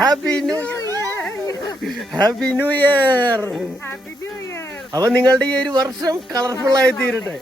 Happy new happy new year. അപ്പൊ നിങ്ങളുടെ ഈ ഒരു വർഷം കളർഫുൾ ആയി തീരട്ടെ.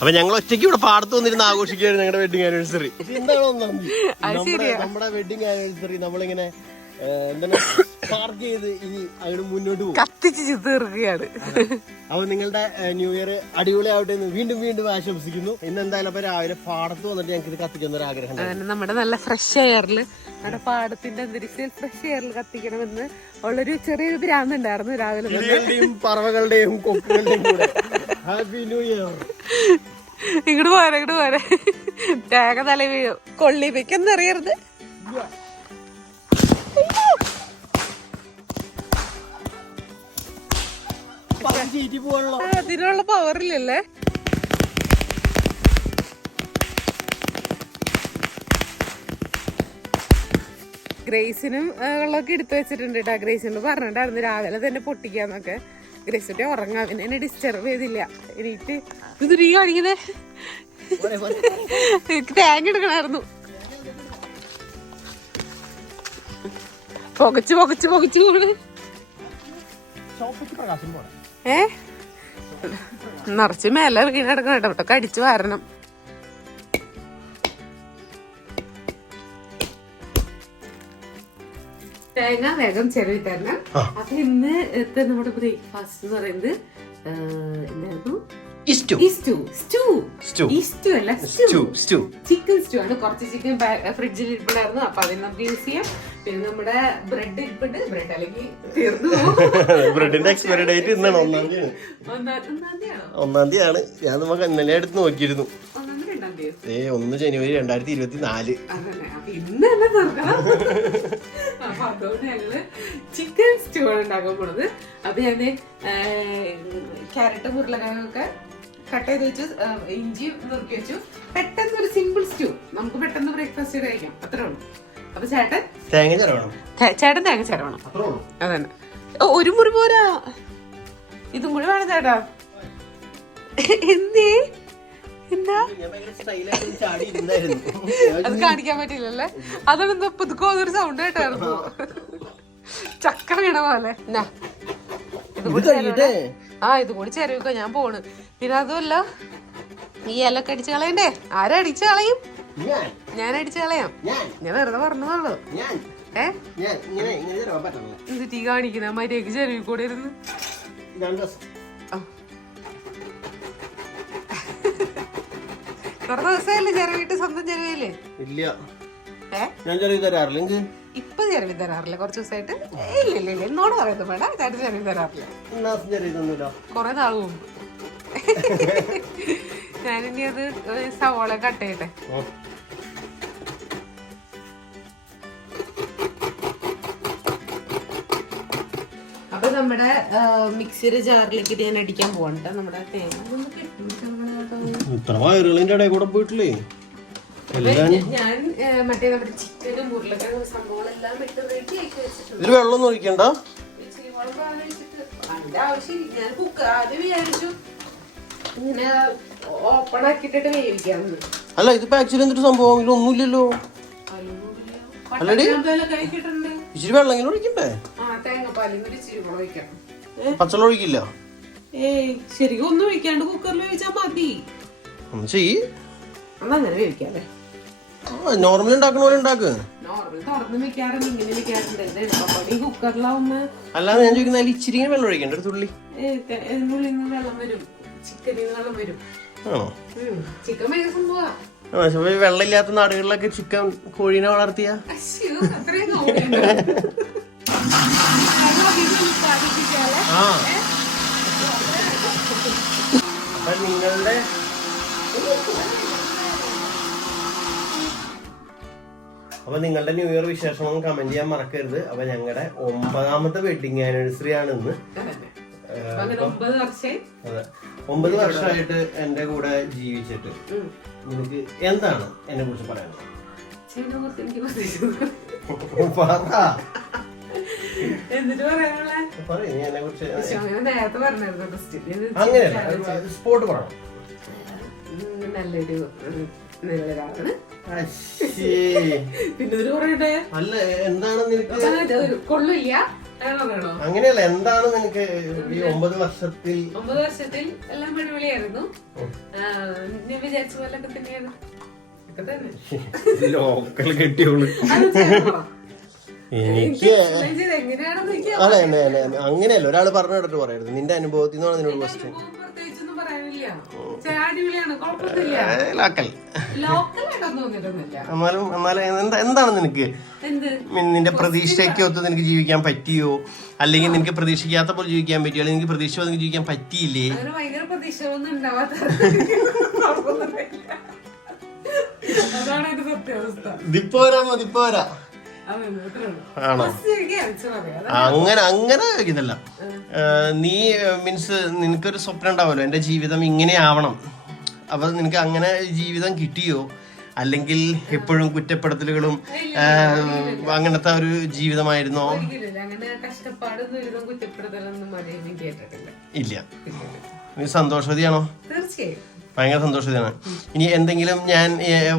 അപ്പൊ ഞങ്ങൾ ഒറ്റയ്ക്ക് ഇവിടെ പാടത്ത് വന്നിരുന്ന് ആഘോഷിക്കുകയാണ് ഞങ്ങളുടെ വെഡിങ് ആനിവേഴ്സറി. എന്താണ് നമ്മുടെ വെഡിങ് ആനിവേഴ്സറി നമ്മളിങ്ങനെ എന്താണ് പാർക്ക് ചെയ്ത് ഇനി അങ്ങോട്ട് മുന്നോട്ട് പോകും, കത്തിച്ച് തീർക്കുകയാണ്. അപ്പൊ നിങ്ങളുടെ ന്യൂ ഇയർ അടിപൊളിയാവട്ടെ എന്ന് വീണ്ടും വീണ്ടും ആശംസിക്കുന്നു. ഇന്ന് എന്തായാലും അപ്പൊ രാവിലെ പാടത്ത് വന്നിട്ട് ഞങ്ങൾക്ക് ഇത് കത്തിക്കുന്ന ഒരു ആഗ്രഹം. നമ്മുടെ നല്ല ഫ്രഷ് എയറിൽ, നമ്മുടെ പാടത്തിന്റെ അന്തരീക്ഷത്തിൽ ഫ്രഷ് എയറിൽ കത്തിക്കണമെന്ന് ഉള്ളൊരു ചെറിയൊരു ഭ്രാന്തുണ്ടായിരുന്നു രാവിലെ. പറവകളുടെയും കൊക്കുകളുടെയും കൂടെ ഹാപ്പി ന്യൂ ഇയർ. ഇങ്ങോട്ട് പോരെ തേങ്ങ തല വീഴും, കൊള്ളി വെക്കെന്നറിയരുത്. അതിനുള്ള പവറില്ലല്ലേ. ഗ്രേസിനും വെള്ളമൊക്കെ എടുത്തു വെച്ചിട്ടുണ്ട് കേട്ടോ. ഗ്രേസിനോട് പറഞ്ഞിട്ടായിരുന്നു രാവിലെ തന്നെ പൊട്ടിക്കാന്നൊക്കെ. ഗ്രേസിന്റെ ഉറങ്ങാൻ പിന്നെ എന്നെ ഡിസ്റ്റർബ് ചെയ്തില്ല. എനിക്ക് ഇത് നീ കാണിക്കുന്നേ തേങ്ങ എടുക്കണായിരുന്നു. പൊകച്ച് നിറച്ച് മേലെ വീണ് കിടക്കണം കേട്ടോ. കേട്ടോ കടിച്ചു വാരണം. തേങ്ങ വേഗം ചെലവി തരണം. അപ്പൊ ഇന്ന് നമ്മുടെ ബ്രേക്ക്ഫാസ്റ്റ് എന്ന് പറയുന്നത് എന്തായിരുന്നു? ചിക്കൻ സ്റ്റൂ ആണ്. കുറച്ച് ചിക്കൻ ഫ്രിഡ്ജിൽ ഇരിപ്പുണ്ടായിരുന്നു, അപ്പൊ അതിന് നമുക്ക് യൂസ് ചെയ്യാം. പിന്നെ നമ്മുടെ ബ്രെഡ് ഇരിപ്പുണ്ട്. ബ്രെഡ് അല്ലെങ്കിൽ തീർന്നു പോകും. ബ്രെഡിന്റെ എക്സ്പയറി ഡേറ്റ് ഇന്നാണ് 1-ാം തീയതി. 1-ാം തീയതിയാണ്. ഞാൻ നമുക്ക് ഇന്നലെ എടുത്ത് നോക്കിയിരുന്നു. 1 ജനുവരി 2024. ഇന്ന് തന്നെ തീർക്കണം. അപ്പൊ അതുകൊണ്ട് ഞങ്ങള് ചിക്കൻ സ്റ്റൂ ആണ് ഉണ്ടാക്കാൻ പോണത്. അപ്പൊ ഞാന് ക്യാരറ്റ് ഉരുളക്കിഴങ്ങൊക്കെ കട്ട് ചെയ്ത് വെച്ചു, ഇഞ്ചി നുറുക്കി വെച്ചു. പെട്ടെന്ന് ഒരു സിമ്പിൾ സ്റ്റൂ, നമുക്ക് പെട്ടെന്ന് ബ്രേക്ക്ഫാസ്റ്റ് കഴിക്കാം, അത്രേ ഉള്ളൂ. അപ്പൊ ചേട്ടൻ തേങ്ങ ചേരവണം. അതന്നെ. ഒരു മുറി പോരാ, ഇതും കൂടി വേണം ചേട്ടാ. എന്തേ എന്താ അത് കാണിക്കാൻ പറ്റില്ലല്ലേ? അതെന്താ പുതുക്കോ അതൊരു സൗണ്ട് കേട്ടായിരുന്നു. ചക്ക വീണ പോലെ. ഇത് കൂടി ചെരുവിക്കോ, ഞാൻ പോണ്. പിന്നെ അതുമല്ല, ഈ ഇലൊക്കെ അടിച്ചു കളയണ്ടേ? ആരും അടിച്ചു കളയും? ഞാൻ അടിച്ചു കളയാം. ഞാൻ വെറുതെ പറഞ്ഞതല്ലോ. എന്ത് ടീ കാണിക്കുന്ന മര്യാദക്ക് ചെരുവി കൂടെ ഇരുന്ന്. കുറെ ദിവസമല്ലേ ചെരുവിട്ട്? സ്വന്തം ചെരുവില്ലേ? ഇപ്പൊ ചെരുവി തരാറില്ല. കുറച്ച് ദിവസമായിട്ട് ഇല്ല. എന്നോട് പറയുന്നത് വേണ്ട, ചേട്ടൻ ചെരുവി തരാറില്ല. കൊറേ നാള് മുമ്പ്. ഞാനിനി അത് സവോള കട്ട് ചെയ്യട്ടെ. അപ്പൊ നമ്മുടെ മിക്സിയുടെ ജാറിലേക്ക് ഞാൻ അടിക്കാൻ പോകണ്ട. നമ്മുടെ തേങ്ങ ഞാൻ മറ്റേ നമ്മുടെ ചിക്കനും ഉരുളക്കിഴങ്ങും സംഭവങ്ങളെല്ലാം ഇട്ട് റെഡി ആക്കി വെച്ചിട്ടുണ്ട്. വെള്ളം ഒഴിക്കണ്ട, അതിന്റെ ആവശ്യം. ഞാൻ കുക്കർ ആദ്യം വിചാരിച്ചു ഇങ്ങനെ ഓപ്പൺ ആക്കിട്ടിട്ട് വേവിക്കാന്ന്. അല്ല, ഇതിപ്പോ ആക്ച്വലി എന്തൊരു സംഭവം? ഒന്നുമില്ലല്ലോ. ഇച്ചിരി വെള്ളം ഒഴിക്കണ്ടേ? പച്ചവെള്ളം ഒഴിക്കില്ല? ശരിക്കും ഒന്നും ഒഴിക്കാണ്ട് കുക്കറിൽ വേവിച്ചാ മതി. അങ്ങനെ വേവിക്കാല്ലേ? നോർമലി ഉണ്ടാക്കണ പോലെ ഉണ്ടാക്ക്. നോർമൽ തുറന്ന് വെക്കാറുണ്ട്, ഇങ്ങനെ വെക്കാറുണ്ട്. കുക്കറിലാവുമ്പോ അല്ലാതെ ഞാൻ ചോദിക്കുന്ന ഇച്ചിരി വെള്ളം ഒഴിക്കണ്ട, ഒരു തുള്ളി. ഉള്ളിൽ നിന്ന് വെള്ളം വരും, ചിക്കനിൽ നിന്ന് വെള്ളം വരും. ചിക്കൻ ഭയങ്കര സംഭവ. വെള്ളമില്ലാത്ത നാടുകളിലൊക്കെ ചിക്കൻ കോഴീനെ വളർത്തിയ നിങ്ങളുടെ അപ്പൊ നിങ്ങളുടെ ന്യൂ ഇയർ വിശേഷങ്ങളും കമന്റ് ചെയ്യാൻ മറക്കരുത്. അപ്പൊ ഞങ്ങളുടെ 9ാമത്തെ വെഡിങ് ആനിവേഴ്സറി ആണ് ഇന്ന്. അതെ, 9 വർഷമായിട്ട് എന്റെ കൂടെ ജീവിച്ചിട്ട് നിനക്ക് എന്താണ് എന്നെ കുറിച്ച് പറയാനുള്ളത്? എന്നിട്ട് പറയാനുള്ള പറയൂ നീ എന്നെ കുറിച്ച്. അങ്ങനെ നേരത്തെ പറഞ്ഞായിരുന്നു ക്വസ്റ്റ്യൻ. അങ്ങനെയല്ല, സ്പോട്ട് പറയണം. നല്ലൊരാളാണ്. പിന്നെ ഒരു പറയട്ടെ, അല്ല എന്താണ് നിനക്ക് കൊള്ളില്ല. അങ്ങനെയല്ല, എന്താണ് നിനക്ക് ഈ 9 വർഷത്തിൽ? 9 വർഷത്തിൽ എല്ലാം അടിപൊളിയായിരുന്നു. ഞാൻ വിചാരിച്ച പോലൊക്കെ തന്നെയാണ്. ലോക്കൽ കെട്ടിയോള് എനിക്ക് അതെ അങ്ങനെയല്ല, ഒരാള് പറഞ്ഞു കേട്ടിട്ട് പറയരുത്. നിന്റെ അനുഭവത്തിൽ നിന്നാണ് നിന്നോട് ക്വസ്റ്റ്യൻ. പ്രത്യേകിച്ചൊന്നും പറയാനില്ല. അടിപൊളിയാണ്, കുഴപ്പമൊന്നുമില്ല. എന്നാലും എന്താണ് നിനക്ക് നിന്റെ പ്രതീക്ഷയ്ക്കൊത്ത് നിനക്ക് ജീവിക്കാൻ പറ്റിയോ, അല്ലെങ്കിൽ നിനക്ക് പ്രതീക്ഷിക്കാത്ത പോലെ ജീവിക്കാൻ പറ്റിയോ, അല്ലെങ്കിൽ നിനക്ക് പ്രതീക്ഷ പോലെ ജീവിക്കാൻ പറ്റിയില്ലേ? ഭയങ്കര പ്രതീക്ഷയൊന്നും ഉണ്ടാവാത്ത അതാണ് എന്റെ സത്യാവസ്ഥ. ദിപ്പോരാ ആണോ? അങ്ങനെ ഇതല്ല. നീ മീൻസ് നിനക്കൊരു സ്വപ്നം ഉണ്ടാവുമല്ലോ, എന്റെ ജീവിതം ഇങ്ങനെ ആവണം. അപ്പൊ നിനക്ക് അങ്ങനെ ജീവിതം കിട്ടിയോ, അല്ലെങ്കിൽ എപ്പോഴും കുറ്റപ്പെടുത്തലുകളും അങ്ങനത്തെ ഒരു ജീവിതമായിരുന്നോ? ഇല്ല. നീ സന്തോഷവതിയാണോ? തീർച്ചയായും ഭയങ്കര സന്തോഷമാണ്. ഇനി എന്തെങ്കിലും ഞാൻ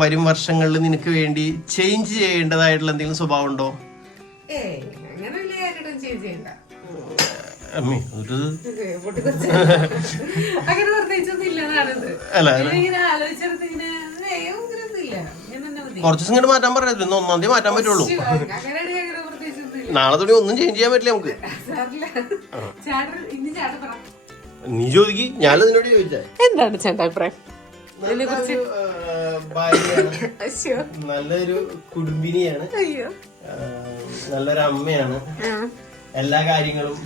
വരും വർഷങ്ങളിൽ നിനക്ക് വേണ്ടി ചേഞ്ച് ചെയ്യേണ്ടതായിട്ടുള്ള എന്തെങ്കിലും സ്വഭാവം ഉണ്ടോ? കുറച്ച് ദിവസം മാറ്റാൻ പറയരുത്, 1-ാം തീയതി മാറ്റാൻ പറ്റുള്ളൂ. നാളെ തൊട്ട് ഒന്നും ചേഞ്ച് ചെയ്യാൻ പറ്റില്ല നമുക്ക്. നീ ചോദിക്ക്, ഞാനത് നിന്നോട് ചോദിച്ചേ. എന്താണ് ചേട്ടൻ അഭിപ്രായം? നല്ലൊരു കുടുംബിനിയാണ്, നല്ലൊരു അമ്മയാണ്. എല്ലാ കാര്യങ്ങളും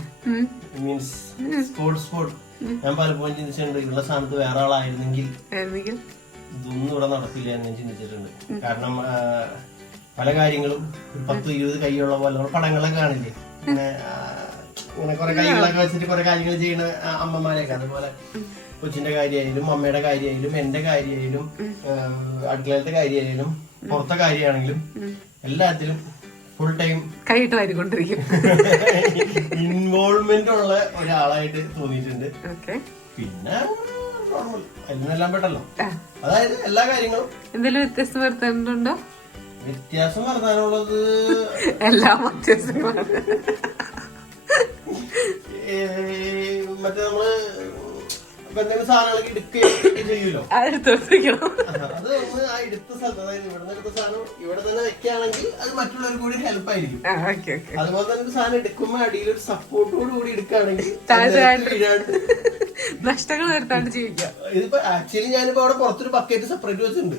മീൻസ് സ്പോർട്ട് ഞാൻ പലപ്പോഴും ചിന്തിച്ചിട്ടുണ്ട്, ഉള്ള സ്ഥാനത്ത് വേറെ ആളായിരുന്നെങ്കിൽ ഇതൊന്നും ഇവിടെ നടക്കില്ല എന്ന് ഞാൻ ചിന്തിച്ചിട്ടുണ്ട്. കാരണം പല കാര്യങ്ങളും 10-20 കൈയുള്ള പോലെ പടങ്ങളൊക്കെ കാണില്ലേ, ഇങ്ങനെ കുറെ കൈകളൊക്കെ വെച്ചിട്ട് കുറെ കാര്യങ്ങൾ ചെയ്യുന്ന അമ്മമാരെയൊക്കെ. അതുപോലെ കൊച്ചിന്റെ കാര്യമായാലും അമ്മയുടെ കാര്യമായാലും എന്റെ കാര്യമായാലും അടുക്കളത്തെ കാര്യമായാലും പുറത്തെ കാര്യമാണെങ്കിലും എല്ലാത്തിലും ഫുൾ ടൈം കൈയിട്ട് വാരിക്കൊണ്ടിരിക്കും. ഇൻവോൾവ്മെന്റ് ഉള്ള ഒരാളായിട്ട് തോന്നിയിട്ടുണ്ട്. പിന്നെ അതിനെല്ലാം പെട്ടല്ലോ, അതായത് എല്ലാ കാര്യങ്ങളും. എന്തെങ്കിലും വ്യത്യസ്തം വരുത്താനുണ്ടോ? വ്യത്യാസം വരുത്താനുള്ളത് എല്ലാം വ്യത്യാസങ്ങളാണ്. മറ്റേ നമ്മള് എന്തെങ്കിലും സാധനങ്ങളൊക്കെ എടുക്കുകയും ചെയ്യൂലോ, അത് ഒന്ന് ആ എടുത്ത സ്ഥലത്ത്, അതായത് ഇവിടെ നിന്ന് എടുത്ത സാധനം ഇവിടെ തന്നെ വെക്കുകയാണെങ്കിൽ അത് മറ്റുള്ളവർക്ക് കൂടി ഹെൽപ്പ് ആയിരിക്കും. അതുപോലെ തന്നെ സാധനം എടുക്കുമ്പോ അടിയിൽ ഒരു സപ്പോർട്ടോട് കൂടി എടുക്കുകയാണെങ്കിൽ നഷ്ടങ്ങൾ വരുത്താണ്ട് ജീവിക്കാം. ഇതിപ്പോ ആക്ച്വലി ഞാനിപ്പോ അവിടെ പുറത്തൊരു ബക്കറ്റ് സെപ്പറേറ്റ് വെച്ചിട്ടുണ്ട്.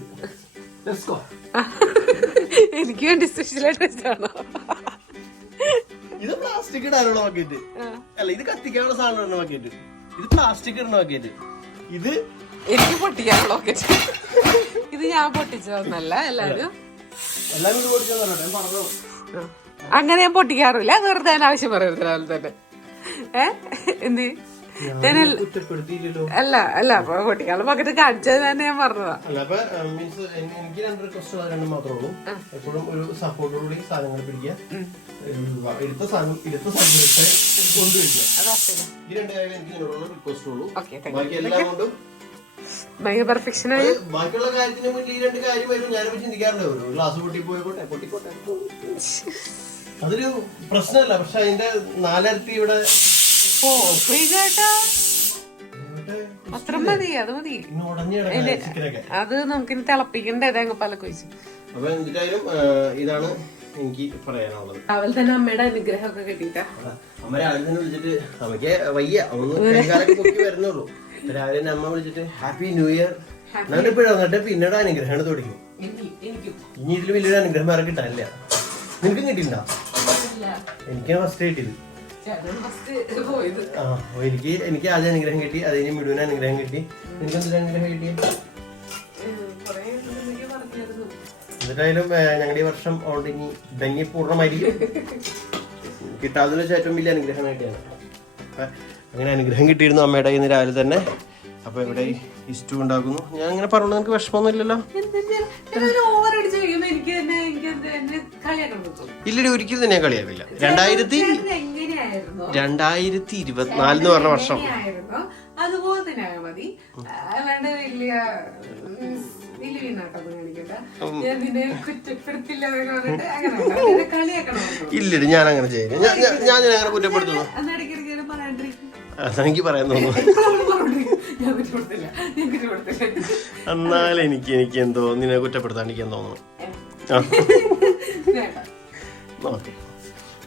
എനിക്ക് വേണ്ടി സ്പെഷ്യലായിട്ട് വെച്ചാണോ? ഇത് പ്ലാസ്റ്റിക് ഇടാനുള്ള ബക്കറ്റ് അല്ല, ഇത് കത്തിക്കാനുള്ള സാധനം ഇടുന്ന ബക്കറ്റ്. ഇത് പ്ലാസ്റ്റിക് ഇടുന്ന ബക്കറ്റ്. ഇത് എനിക്ക് പൊട്ടിക്കാനുള്ള ബക്കറ്റ്. ഇത് ഞാൻ പൊട്ടിച്ചതൊന്നല്ല, എല്ലാരും ഇത് പൊട്ടിച്ചതല്ല, ഞാൻ പറഞ്ഞു. അങ്ങനെ ഞാൻ പൊട്ടിക്കാറില്ല, വെറുതെ ആവശ്യം പറയരുത് രാവിലെ തന്നെ. എന്ത് അല്ല പൊട്ടിക്കാനുള്ള ബക്കറ്റ് കാണിച്ചത് തന്നെ ഞാൻ പറഞ്ഞതാ. എനിക്ക് 2 റിക്വസ്റ്റ് മാത്രമേ ഉള്ളൂ. എപ്പോഴും ഒരു സപ്പോർട്ടോടുകൂടി സാധനങ്ങൾ പിടിക്കുക, എടുത്ത സാധനം കൊണ്ടുവരിക. ഈ 2 കാര്യം എനിക്ക് നിന്നോടുള്ള റിക്വസ്റ്റ് ഉള്ളൂ. ബാക്കി എല്ലാം കൊണ്ടും ബാക്കിയുള്ള കാര്യത്തിന് മുന്നിൽ ഈ 2 കാര്യമായിരുന്നു ഞാനിപ്പോ ചിന്തിക്കാറുണ്ട്. ഒരു ഗ്ലാസ് പൊട്ടിക്കോട്ടെ അതൊരു പ്രശ്നമല്ല, പക്ഷെ അതിന്റെ 4 ഇരട്ടി ഇവിടെ അത്ര മതി, അത് മതി. അത് നമുക്കിനി തിളപ്പിക്കണ്ടേ തേങ്ങപ്പാലൊക്കെ ഒഴിച്ച്. അപ്പൊ എന്തായാലും ഇതാണ് എനിക്ക് പറയാനുള്ളത്. രാവിലെ തന്നെ അമ്മയുടെ അനുഗ്രഹമൊക്കെ കിട്ടിയിട്ടാ. അമ്മ രാവിലെ തന്നെ വിളിച്ചിട്ട് അമ്മയ്ക്ക് വയ്യ, ഒന്ന് കൈകാലൊക്കെ പൊക്കി വരുന്നുള്ളൂ. രാവിലെ തന്നെ അമ്മ വിളിച്ചിട്ട് ഹാപ്പി ന്യൂ ഇയർ എന്നിട്ട് പിന്നീട് അനുഗ്രഹമാണ് തുടങ്ങി. ഇനി ഇതിൽ വലിയൊരു അനുഗ്രഹം വേറെ കിട്ടാനില്ല. നിനക്കും കിട്ടിയിട്ടുണ്ടോ? എനിക്കാണ് ഫസ്റ്റ് കിട്ടിയത്. എനിക്ക് ആദ്യം അനുഗ്രഹം കിട്ടി, അത് കഴിഞ്ഞ് മിടുവിന് അനുഗ്രഹം കിട്ടി. നിനക്ക് എന്തൊരു അനുഗ്രഹം കിട്ടി? എന്നിട്ടായാലും ഞങ്ങളുടെ ഈ വർഷം ഓൾറെഡി ഇതങ്ങി പൂർണ്ണമായിരിക്കും. കിട്ടാതിൽ വെച്ച് ഏറ്റവും വലിയ അനുഗ്രഹം കിട്ടിയാണ്. അങ്ങനെ അനുഗ്രഹം കിട്ടിയിരുന്നു അമ്മയുടെ ഇന്ന് രാവിലെ തന്നെ. അപ്പൊ ഇവിടെ ഇസ്റ്റു ഉണ്ടാക്കുന്നു. ഞാൻ അങ്ങനെ പറഞ്ഞു, നിനക്ക് വിഷമമൊന്നും ഇല്ലല്ലോ? എനിക്ക് ഇല്ലടി, ഒരിക്കലും തന്നെ കളിയാക്കില്ല. 2024 എന്ന് പറഞ്ഞ വർഷം ആയിരുന്നു അതുപോലെ തന്നെ ആയാൽ മതി. അല്ലാണ്ട് വലിയ വീണാട്ടൊന്നും കാണിക്കണ്ട. ഞാൻ നിന്നെ കുറ്റപ്പെടുത്തില്ല അങ്ങനെ കളിയാക്കണം. ഇല്ല, ഞാൻ അങ്ങനെ ചെയ്യില്ല. ഞാൻ അങ്ങനെ കുറ്റപ്പെടുത്തുന്നു. ഇടയ്ക്കിടയ്ക്ക് പറയാണ്ടിരിക്കും. അതെനിക്ക് പറയാൻ തോന്നുന്നു. എന്നാലും എനിക്ക് എന്തോ നിന്നെ കുറ്റപ്പെടുത്താൻ എനിക്ക് തോന്നുന്നു. ഓക്കെ,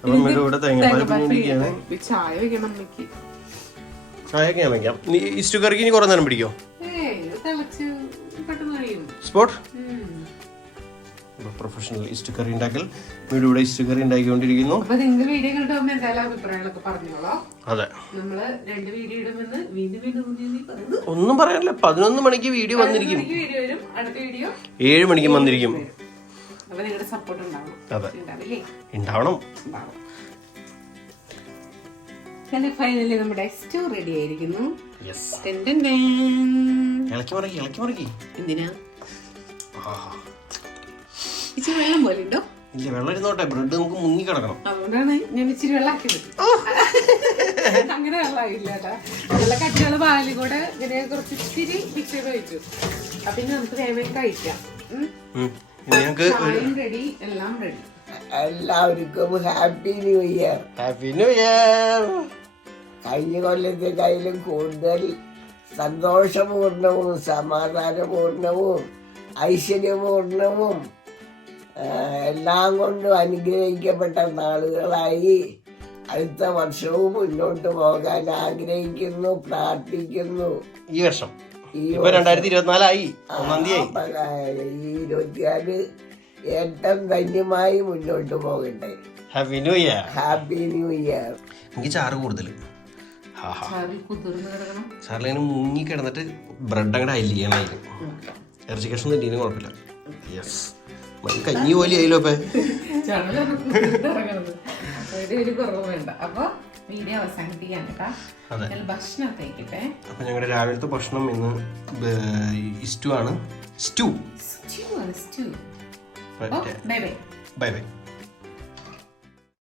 അപ്പൊ അമ്മയുടെ കൂടെ തേങ്ങാപ്പാൽ പിടിക്കുകയാണ്. ചായയൊക്കെ ഞാൻ വെക്കാം. നീ ഇസ്റ്റു കറിക്ക് ഇനി കുറെ നേരം പിടിക്കോ? സ്പോട്ട് പ്രൊഫഷണൽ ഇസ്റ്റു കറി ഉണ്ടാക്കൽ. വീട് ഇവിടെ ഇസ്റ്റു കറി ഉണ്ടാക്കിക്കൊണ്ടിരിക്കുന്നു. അതെ, ഒന്നും പറയാനില്ല. 11 മണിക്ക് വീഡിയോ വന്നിരിക്കും, 7 മണിക്കും വന്നിരിക്കും. അതെ, ഉണ്ടാവണം. ഫൈനലി നമ്മുടെ സ്റ്റൂ റെഡി ആയിരിക്കുന്നു. ഇളക്കി മറിക്കി. എന്തിനാ? ഇച്ചിരി വെള്ളം പോലെ ഉണ്ടോ? ഇല്ല, വെള്ളം ഇരുന്നോട്ടെ. ബ്രെഡ് നമുക്ക് മുങ്ങി കിടക്കണം. അതുകൊണ്ടാണ് ഞാൻ ഇച്ചിരി വെള്ളാക്കിയത്. അങ്ങനെ വെള്ളമായില്ല കേട്ടാ. നല്ല കട്ടിയുള്ള പാല് കൂടെ ഇങ്ങനെ കുറച്ച് ഇച്ചിരി മിക്സ് ചെയ്ത് വെച്ചു. അപ്പൊ ഇനി നമുക്ക് വേഗം കഴിക്കാം. റെഡി, എല്ലാം റെഡി. എല്ലാവർക്കും happy new year. Happy new year. കഴിഞ്ഞ കൊല്ലത്തെക്കായാലും കൂടുതൽ സന്തോഷപൂർണവും സമാധാനപൂർണവും ഐശ്വര്യപൂർണവും എല്ലാം കൊണ്ടും അനുഗ്രഹിക്കപ്പെട്ട നാളുകളായി അടുത്ത വർഷവും മുന്നോട്ട് പോകാൻ ആഗ്രഹിക്കുന്നു, പ്രാർത്ഥിക്കുന്നു. ഈ വർഷം 2024 ആയി, 1-ാം തീയതി. ഈ 24 ഏറ്റവും ധന്യമായി മുന്നോട്ട് പോകട്ടെ. Happy new year. Happy new year. എനിക്ക് ചാറ് കൂടുതൽ. ചാറിലിങ്ങനെ മുങ്ങി കിടന്നിട്ട് ബ്രെഡ് അങ്ങോട്ട് അയില് ചെയ്യണമായിരുന്നു. ഇറച്ചി കഷ്ണം തെറ്റിയും കുഴപ്പമില്ല. യെസ്, കഞ്ഞി പോലെ ആയില്ലോ. അപ്പൊ വീഡിയോ അവസാനിപ്പിക്കാൻ ഭക്ഷണത്തേക്കിട്ടെ. അപ്പൊ ഞങ്ങളുടെ രാവിലത്തെ ഭക്ഷണം ഇന്ന് സ്റ്റൂ ആണ്. Stew. Bye bye. Bye bye.